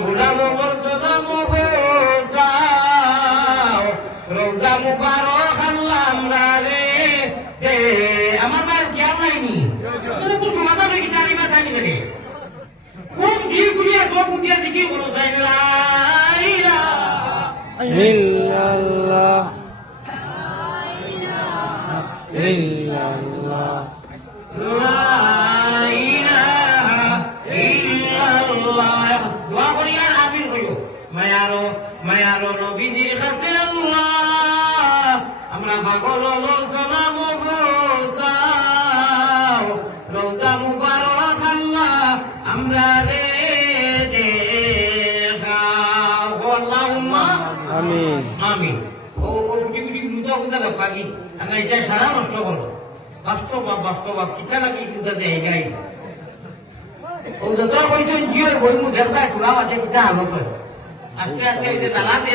গুলাম সালাম যাও রোজা মুবারক আল্লাহ আমরা রে দে আমার মার খেয়াল নাইনি তো সমাধান হয়ে গেছে আমি না জানি রে কোন দিন গুলিয়া সব বুঝিয়া দেখি বলো যাই না ইল্লাল্লাহ ইল্লাল্লাহ লা ইলাহা ইল্লাল্লাহ দোয়া করি আর আমিন কইও মায়ারো নবীজির কাছে আল্লাহ আমরা পাগল হলাম সালাম পৌঁছাও রওজা মুবারক আল্লাহ আমরা রে দেখাও আল্লাহুম্মা আমিন আমিন ও বুঝি মুতা মুতা পাগি আর এটা সারা নষ্ট করো বাস্তব শিক্ষা নাকি মুতা দেয় গাই ও যত কইছেন জিও বই মু ঘরটা চুলা আছে কিটা হবে আস্তে আস্তে দালাতে